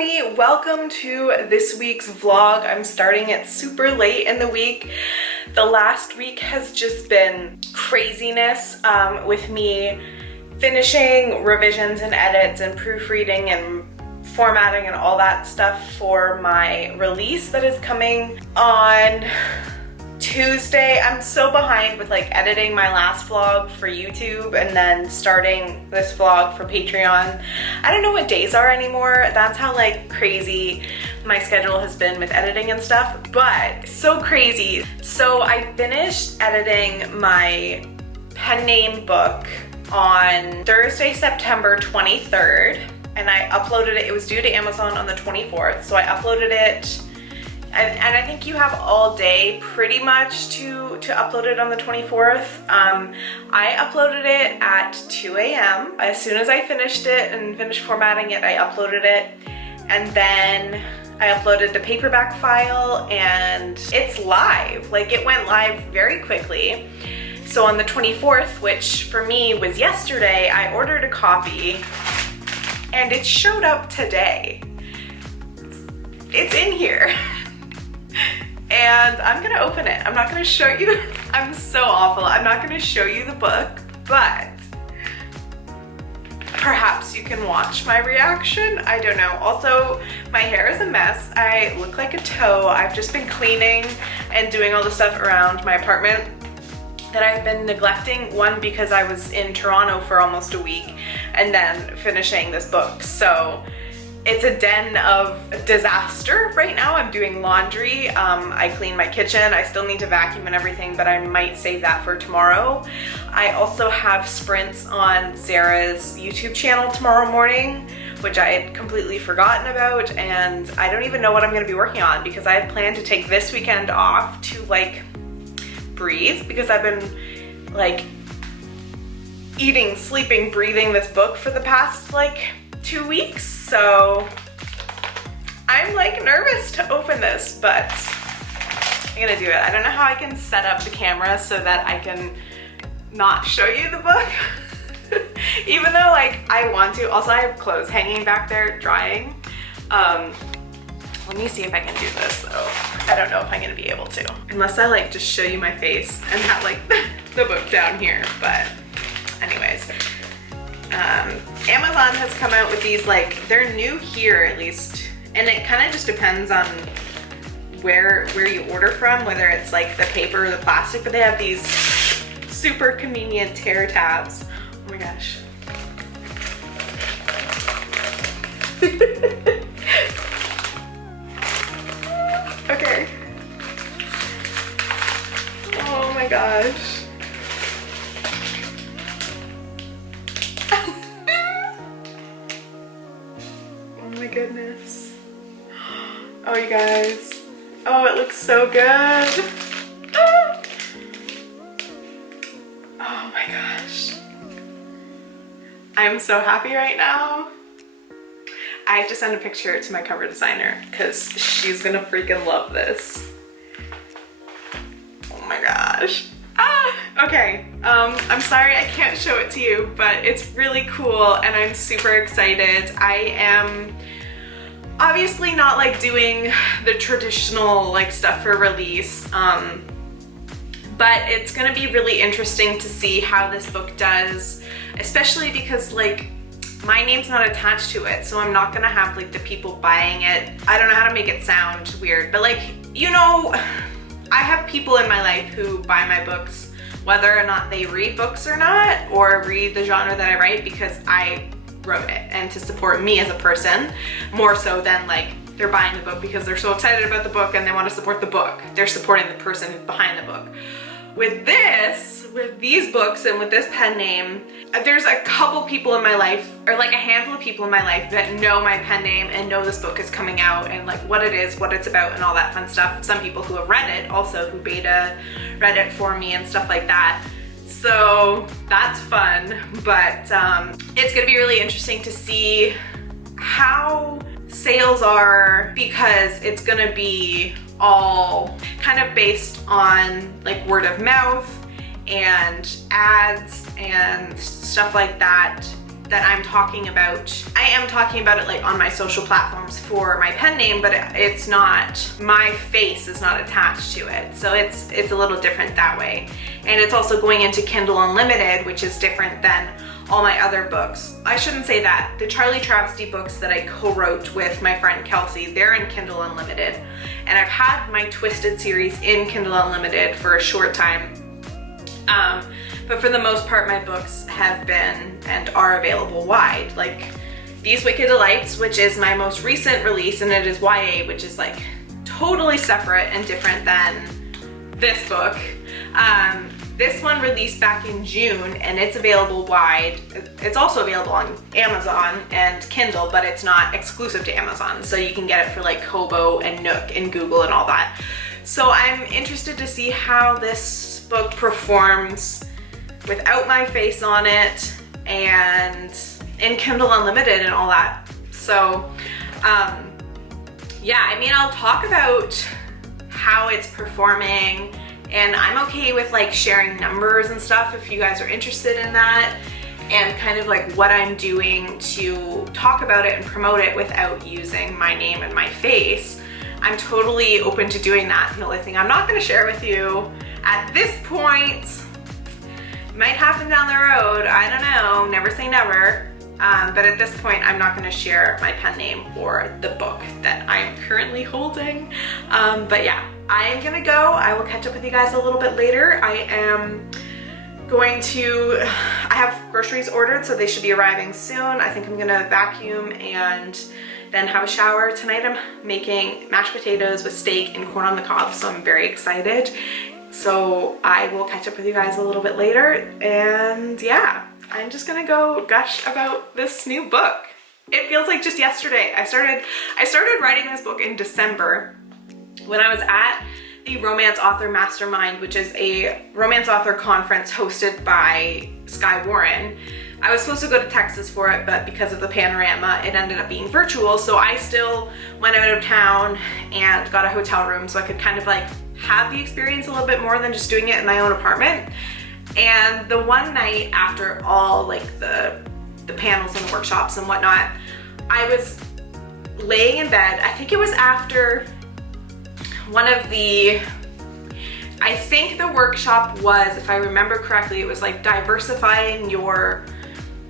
everybody, welcome to this week's vlog. I'm starting it super late in the week. The last week has just been craziness with me finishing revisions and edits and proofreading and formatting and all that stuff for my release that is coming on Tuesday. I'm so behind with like editing my last vlog for YouTube and then starting this vlog for Patreon. I don't know what days are anymore. That's how like crazy my schedule has been with editing and stuff, but so crazy. So I finished editing my pen name book on Thursday, September 23rd, and I uploaded it. It was due to Amazon on the 24th, so I uploaded it. And I think you have all day pretty much to upload it on the 24th. I uploaded it at 2 a.m. As soon as I finished it and finished formatting it, I uploaded it. And then I uploaded the paperback file and it's live. Like it went live very quickly. So on the 24th, which for me was yesterday, I ordered a copy and it showed up today. It's in here. And I'm gonna open it. I'm not gonna show you. I'm so awful. I'm not gonna show you the book, but perhaps you can watch my reaction. I don't know. Also, my hair is a mess. I look like a toe. I've just been cleaning and doing all the stuff around my apartment that I've been neglecting. One, because I was in Toronto for almost a week, and then finishing this book. So it's a den of disaster right now. I'm doing laundry. I cleaned my kitchen. I still need to vacuum and everything, but I might save that for tomorrow. I also have sprints on Sarah's YouTube channel tomorrow morning, which I had completely forgotten about, and I don't even know what I'm gonna be working on because I had planned to take this weekend off to like breathe, because I've been like eating, sleeping, breathing this book for the past like 2 weeks. So I'm like nervous to open this, but I'm gonna do it. I don't know how I can set up the camera so that I can not show you the book. Even though like I want to. Also, I have clothes hanging back there drying. Let me see if I can do this though. I don't know if I'm gonna be able to. Unless I like just show you my face and have like the book down here, but anyways. Amazon has come out with these, like, they're new here at least, and it kind of just depends on where you order from, whether it's like the paper or the plastic, but they have these super convenient tear tabs. Oh my gosh. Okay. Oh my gosh. Goodness. Oh, you guys. Oh, it looks so good. Ah. Oh my gosh. I'm so happy right now. I have to send a picture to my cover designer because she's gonna freaking love this. Oh my gosh. Ah, okay, I'm sorry I can't show it to you, but it's really cool and I'm super excited. I am obviously not like doing the traditional like stuff for release, but it's gonna be really interesting to see how this book does, especially because like my name's not attached to it, so I'm not gonna have like the people buying it. I don't know how to make it sound weird, but like, you know, I have people in my life who buy my books, whether or not they read books or not, or read the genre that I write because I wrote it, and to support me as a person, more so than like they're buying the book because they're so excited about the book and they want to support the book. They're supporting the person behind the book. With these books and with this pen name, there's a couple people in my life, or like a handful of people in my life that know my pen name and know this book is coming out and like what it is, what it's about and all that fun stuff. Some people who have read it also, who beta read it for me and stuff like that. So that's fun, but it's gonna be really interesting to see how sales are, because it's gonna be all kind of based on like word of mouth and ads and stuff like that. that I'm talking about. I am talking about it like on my social platforms for my pen name, but it's not, my face is not attached to it. So it's a little different that way. And it's also going into Kindle Unlimited, which is different than all my other books. I shouldn't say that. The Charlie Travesty books that I co-wrote with my friend Kelsey, they're in Kindle Unlimited. And I've had my Twisted series in Kindle Unlimited for a short time. But for the most part, my books have been and are available wide. Like These Wicked Delights, which is my most recent release, and it is YA, which is like totally separate and different than this book. This one released back in June, and it's available wide. It's also available on Amazon and Kindle, but it's not exclusive to Amazon. So you can get it for like Kobo and Nook and Google and all that. So I'm interested to see how this book performs without my face on it and in Kindle Unlimited and all that. So yeah, I mean, I'll talk about how it's performing, and I'm okay with like sharing numbers and stuff if you guys are interested in that, and kind of like what I'm doing to talk about it and promote it without using my name and my face. I'm totally open to doing that. The only thing I'm not going to share with you at this point, might happen down the road, I don't know, never say never. But at this point, I'm not going to share my pen name or the book that I am currently holding. But yeah, I am going to go. I will catch up with you guys a little bit later. I am going to, I have groceries ordered, so they should be arriving soon. I think I'm going to vacuum and then have a shower. Tonight I'm making mashed potatoes with steak and corn on the cob, so I'm very excited. So I will catch up with you guys a little bit later, and yeah, I'm just gonna go gush about this new book. It feels like just yesterday. I started writing this book in December when I was at the Romance Author Mastermind, which is a romance author conference hosted by Sky Warren. I was supposed to go to Texas for it, but because of the panorama, it ended up being virtual. So I still went out of town and got a hotel room so I could kind of like have the experience a little bit more than just doing it in my own apartment. And the one night after all like the panels and the workshops and whatnot, I was laying in bed. I think it was after one of the, I think the workshop was, if I remember correctly, it was like diversifying your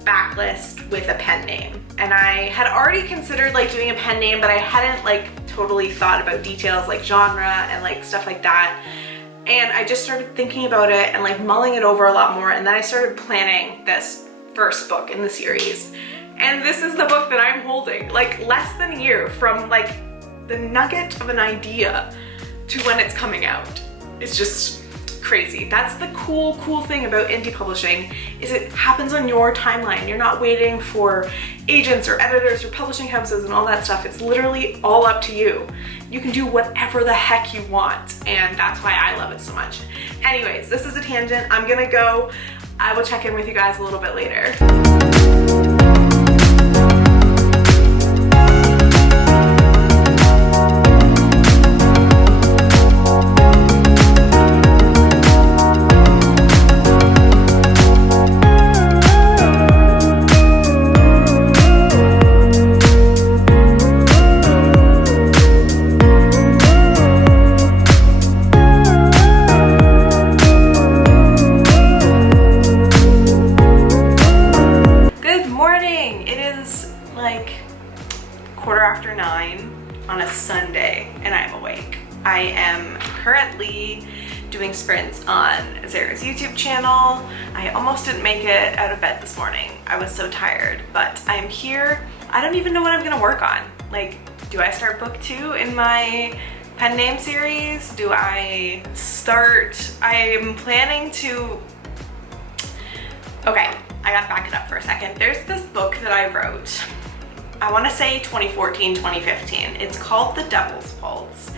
backlist with a pen name. And I had already considered like doing a pen name, but I hadn't like totally thought about details like genre and like stuff like that. And I just started thinking about it and like mulling it over a lot more, and then I started planning this first book in the series. And this is the book that I'm holding, like less than a year from like the nugget of an idea to when it's coming out. It's just crazy. That's the cool thing about indie publishing, is it happens on your timeline. You're not waiting for agents or editors or publishing houses and all that stuff. It's literally all up to you. You can do whatever the heck you want, and that's why I love it so much. Anyways, this is a tangent. I'm gonna go. I will check in with you guys a little bit later. On a Sunday, and I'm awake. I am currently doing sprints on Zara's YouTube channel. I almost didn't make it out of bed this morning. I was so tired, but I'm here. I don't even know what I'm gonna work on. Like, do I start book 2 in my pen name series? Do I start, I'm planning to, okay, I gotta back it up for a second. There's this book that I wrote, I want to say 2014, 2015. It's called The Devil's Pulse.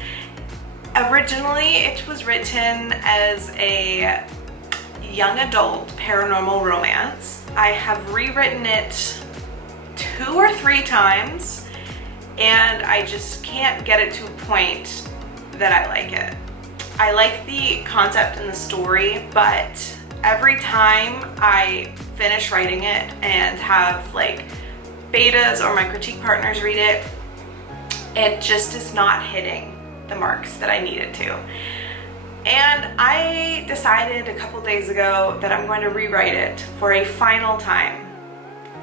Originally, it was written as a young adult paranormal romance. I have rewritten it 2 or 3 times, and I just can't get it to a point that I like it. I like the concept and the story, but every time I finish writing it and have like betas or my critique partners read it, it just is not hitting the marks that I need it to. And I decided a couple days ago that I'm going to rewrite it for a final time,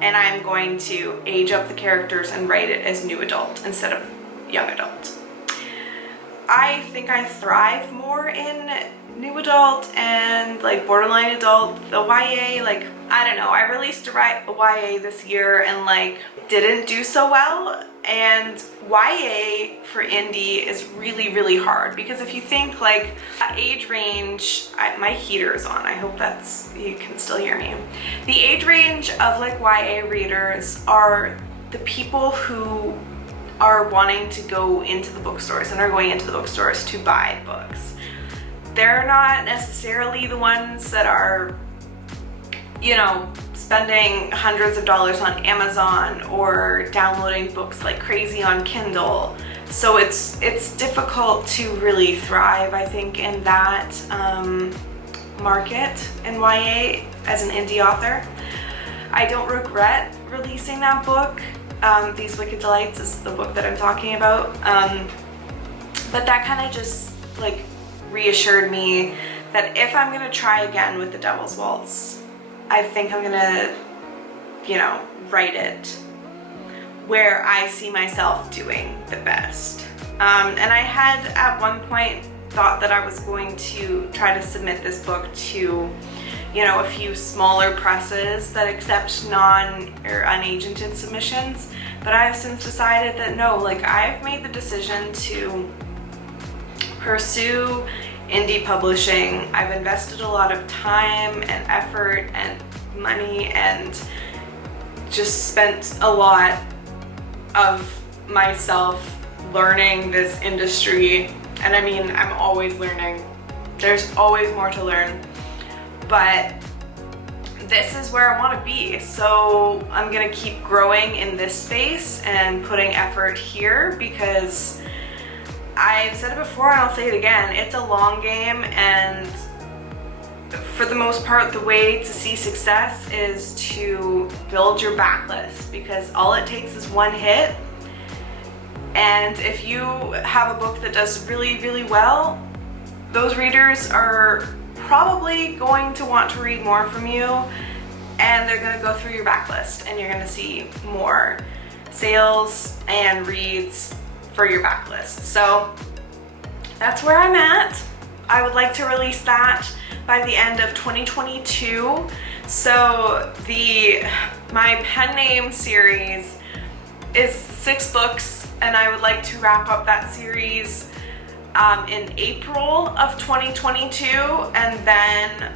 and I'm going to age up the characters and write it as new adult instead of young adult. I think I thrive more in new adult and like borderline adult. The YA, like, I don't know, I released a YA this year and like didn't do so well. And YA for indie is really, really hard because if you think like age range, my heater is on, I hope you can still hear me. The age range of like YA readers are the people who are wanting to go into the bookstores and are going into the bookstores to buy books. They're not necessarily the ones that are, you know, spending hundreds of dollars on Amazon or downloading books like crazy on Kindle. So it's difficult to really thrive, I think, in that market in YA as an indie author. I don't regret releasing that book. These Wicked Delights is the book that I'm talking about. But that kind of just like reassured me that if I'm gonna try again with The Devil's Waltz, I think I'm gonna, you know, write it where I see myself doing the best. And I had at one point thought that I was going to try to submit this book to, you know, a few smaller presses that accept non or unagented submissions. But I have since decided that no, like I've made the decision to pursue indie publishing. I've invested a lot of time and effort and money and just spent a lot of myself learning this industry. And I mean, I'm always learning. There's always more to learn. But this is where I want to be. So I'm gonna keep growing in this space and putting effort here because I've said it before and I'll say it again, it's a long game, and for the most part the way to see success is to build your backlist, because all it takes is one hit, and if you have a book that does really, really well, those readers are probably going to want to read more from you, and they're going to go through your backlist and you're going to see more sales and reads for your backlist. So that's where I'm at. I would like to release that by the end of 2022. So my pen name series is 6 books, and I would like to wrap up that series in April of 2022, and then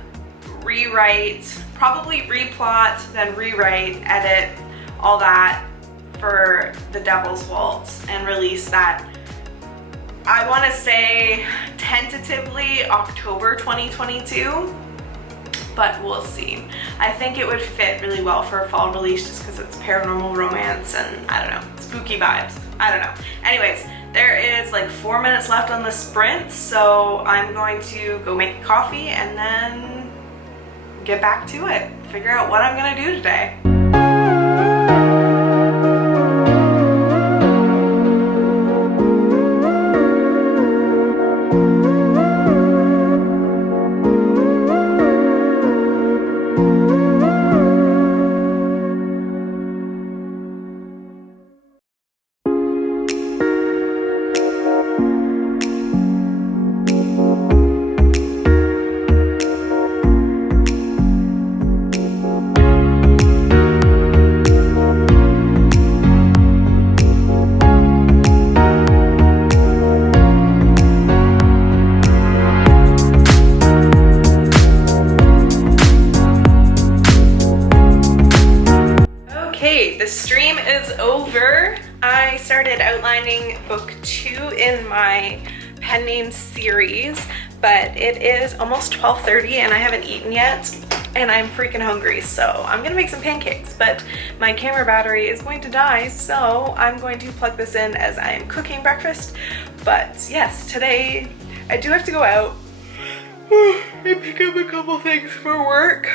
rewrite, probably replot, then rewrite, edit, all that for The Devil's Waltz and release that. I want to say tentatively October 2022, but we'll see. I think it would fit really well for a fall release just because it's paranormal romance and I don't know, spooky vibes. I don't know. Anyways, there is like 4 minutes left on the sprint, so I'm going to go make coffee and then get back to it. Figure out what I'm gonna do today. The stream is over. I started outlining book 2 in my pen name series, but it is almost 12:30 and I haven't eaten yet, and I'm freaking hungry, so I'm gonna make some pancakes, but my camera battery is going to die, so I'm going to plug this in as I am cooking breakfast. But yes, today I do have to go out and pick up a couple things for work.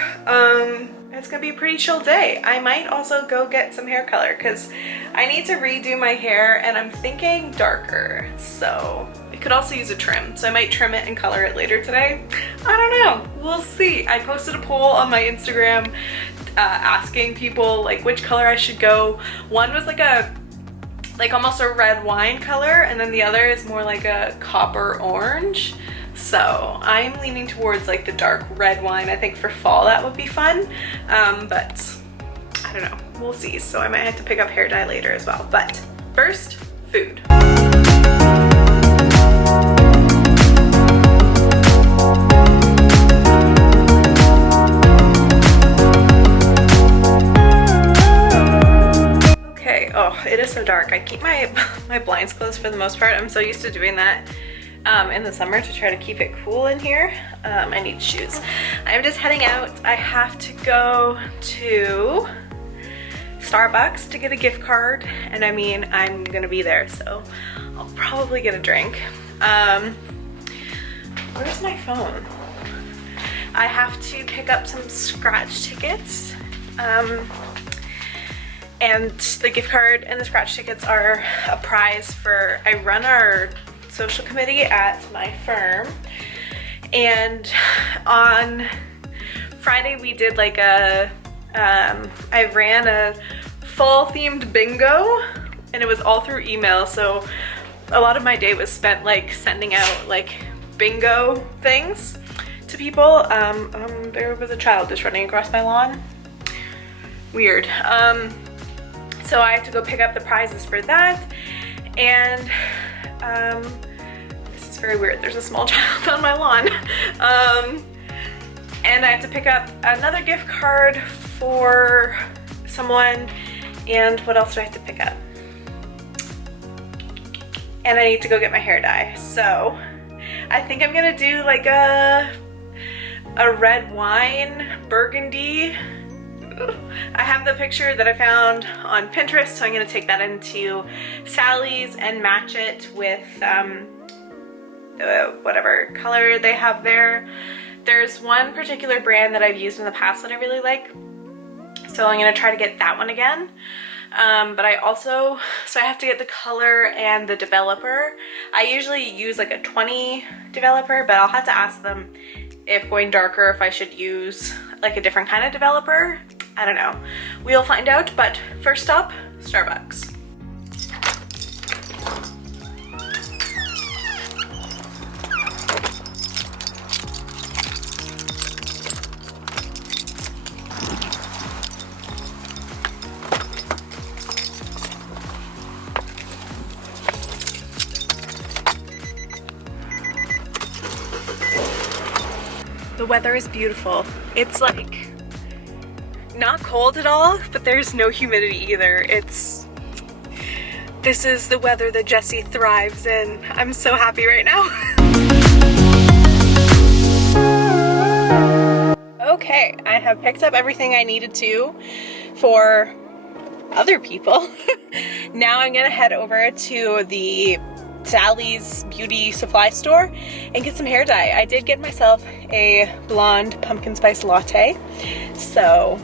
it's gonna be a pretty chill day. I might also go get some hair color because I need to redo my hair and I'm thinking darker. So I could also use a trim. So I might trim it and color it later today. I don't know, we'll see. I posted a poll on my Instagram asking people like which color I should go. One was like almost a red wine color, and then the other is more like a copper orange. So I'm leaning towards like the dark red wine. I think for fall that would be fun, but I don't know, we'll see. So I might have to pick up hair dye later as well. But first, food. Okay, oh, it is so dark. I keep my blinds closed for the most part. I'm so used to doing that in the summer to try to keep it cool in here. I need shoes. I'm just heading out. I have to go to Starbucks to get a gift card, and I mean, I'm gonna be there, so I'll probably get a drink. Where's my phone? I have to pick up some scratch tickets, and the gift card and the scratch tickets are a prize for, I run our social committee at my firm, and on Friday we did like I ran a fall themed bingo, and it was all through email, so a lot of my day was spent like sending out like bingo things to people. There was a child just running across my lawn. Weird. So I have to go pick up the prizes for that, and this is very weird. There's a small child on my lawn. And I have to pick up another gift card for someone, and what else do I have to pick up? And I need to go get my hair dye. So I think I'm gonna do like a red wine burgundy. I have the picture that I found on Pinterest, so I'm gonna take that into Sally's and match it with whatever color they have there. There's one particular brand that I've used in the past that I really like, so I'm gonna try to get that one again. But I have to get the color and the developer. I usually use like a 20 developer, but I'll have to ask them if going darker, if I should use like a different kind of developer. I don't know. We'll find out, but first stop, Starbucks. The weather is beautiful. It's like not cold at all, but there's no humidity either. This is the weather that Jessie thrives in. I'm so happy right now. Okay, I have picked up everything I needed to for other people. Now I'm gonna head over to the Sally's beauty supply store and get some hair dye. I did get myself a blonde pumpkin spice latte, so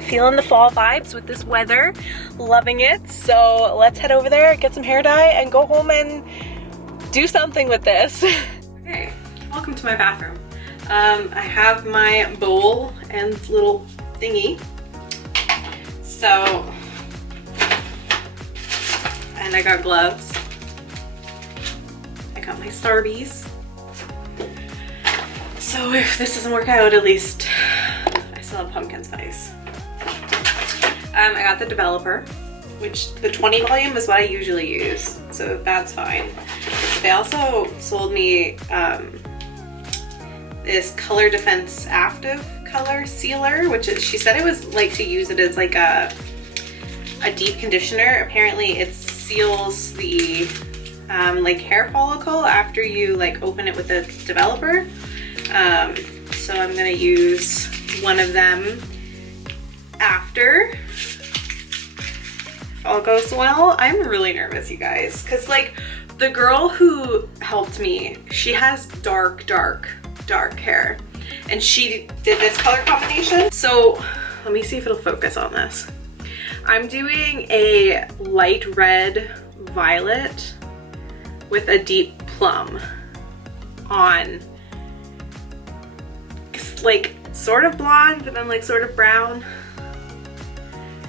feeling the fall vibes with this weather, loving it. So let's head over there, get some hair dye, and go home and do something with this. Okay, welcome to my bathroom. I have my bowl and little thingy. So, and I got gloves. I got my Starbies. So if this doesn't work out, at least I still have pumpkin spice. I got the developer, which the 20 volume is what I usually use, so that's fine. They also sold me this Color Defense Active Color Sealer, which is, she said it was like to use it as like a deep conditioner. Apparently it seals the like hair follicle after you like open it with the developer. So I'm gonna use one of them after. If all goes well. I'm really nervous, you guys, because like the girl who helped me, she has dark hair, and she did this color combination. So let me see if it'll focus on this. I'm doing a light red violet with a deep plum on, like sort of blonde, but then like sort of brown.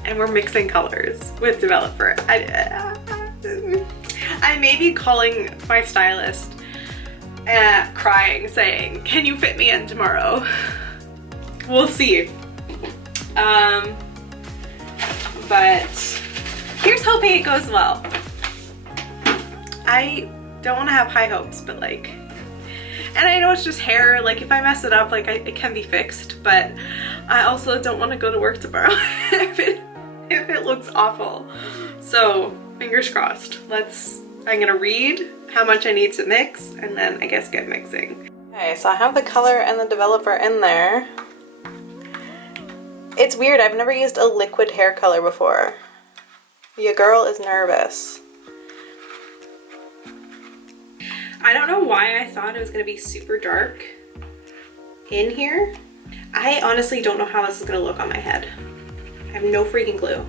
And we're mixing colors with developer. I may be calling my stylist crying, saying, "Can you fit me in tomorrow?" We'll see. But here's hoping it goes well. I don't want to have high hopes, but like, and I know it's just hair, like if I mess it up, like it can be fixed, but I also don't want to go to work tomorrow if it looks awful. So fingers crossed. I'm gonna read how much I need to mix and then I guess get mixing. Okay, so I have the color and the developer in there. It's weird, I've never used a liquid hair color before. Your girl is nervous. I don't know why I thought it was gonna be super dark in here. I honestly don't know how this is gonna look on my head. I have no freaking clue.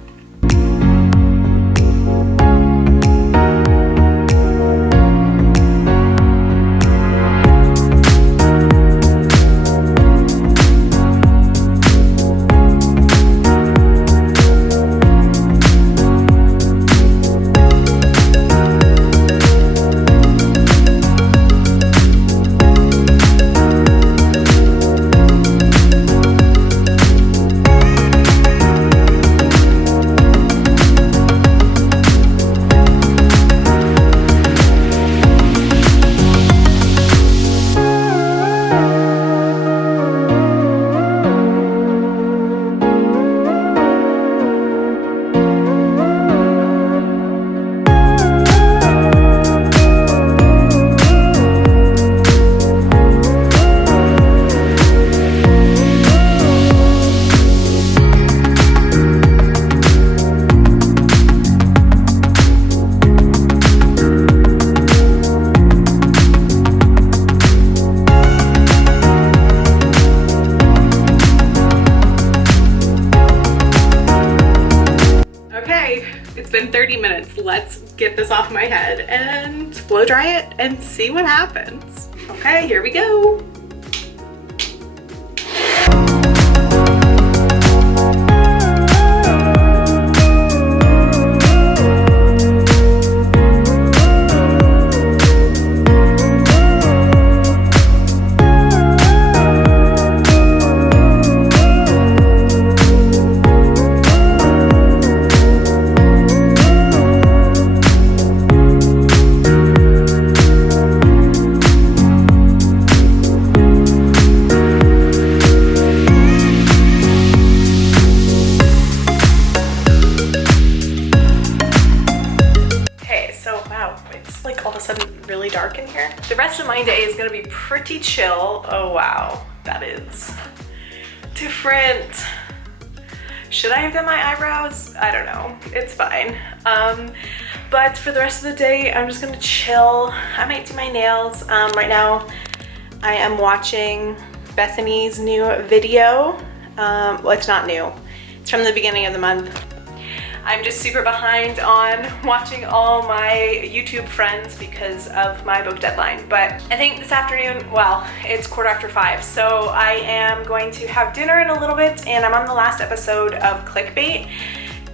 It's been 30 minutes. Let's get this off my head and blow dry it and see what happens. Okay, here we go. Really dark in here. The rest of my day is gonna be pretty chill. Oh wow, that is different. Should I have done my eyebrows? I don't know, it's fine. But for the rest of the day, I'm just gonna chill. I might do my nails. Right now, I am watching Bethany's new video. Well, it's not new. It's from the beginning of the month. I'm just super behind on watching all my YouTube friends because of my book deadline. But I think this afternoon, well, it's 5:15, so I am going to have dinner in a little bit, and I'm on the last episode of Clickbait.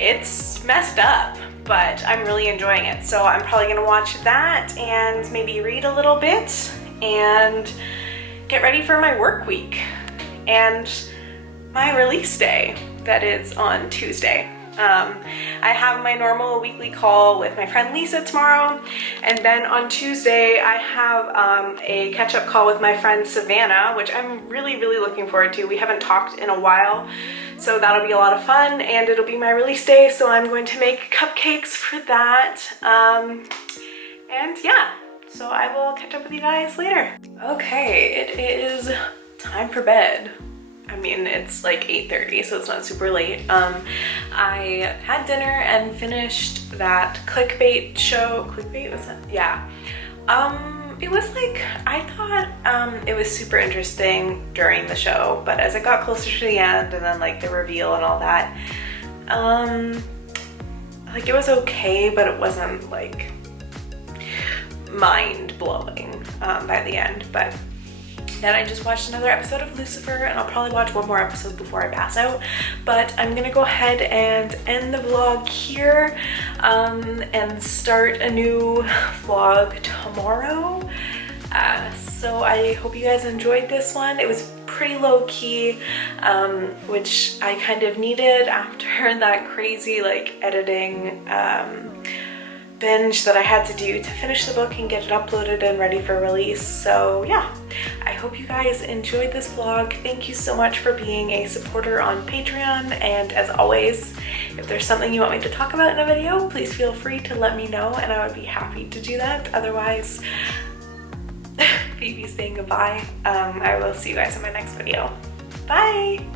It's messed up, but I'm really enjoying it. So I'm probably gonna watch that and maybe read a little bit and get ready for my work week and my release day that is on Tuesday. I have my normal weekly call with my friend Lisa tomorrow, and then on Tuesday I have a catch-up call with my friend Savannah, which I'm really looking forward to. We haven't talked in a while, so that'll be a lot of fun, and it'll be my release day, so I'm going to make cupcakes for that. And yeah, so I will catch up with you guys later. Okay, it is time for bed. I mean, it's like 8:30, so it's not super late. I had dinner and finished that Clickbait show. Clickbait, was that? Yeah. It was like, I thought it was super interesting during the show, but as it got closer to the end and then like the reveal and all that, like it was okay, but it wasn't like mind-blowing by the end. But then I just watched another episode of Lucifer, and I'll probably watch one more episode before I pass out. But I'm gonna go ahead and end the vlog here and start a new vlog tomorrow. So I hope you guys enjoyed this one. It was pretty low-key, which I kind of needed after that crazy like editing binge that I had to do to finish the book and get it uploaded and ready for release. So yeah, I hope you guys enjoyed this vlog. Thank you so much for being a supporter on Patreon, and as always, if there's something you want me to talk about in a video, please feel free to let me know and I would be happy to do that. Otherwise, Phoebe's saying goodbye. I will see you guys in my next video. Bye!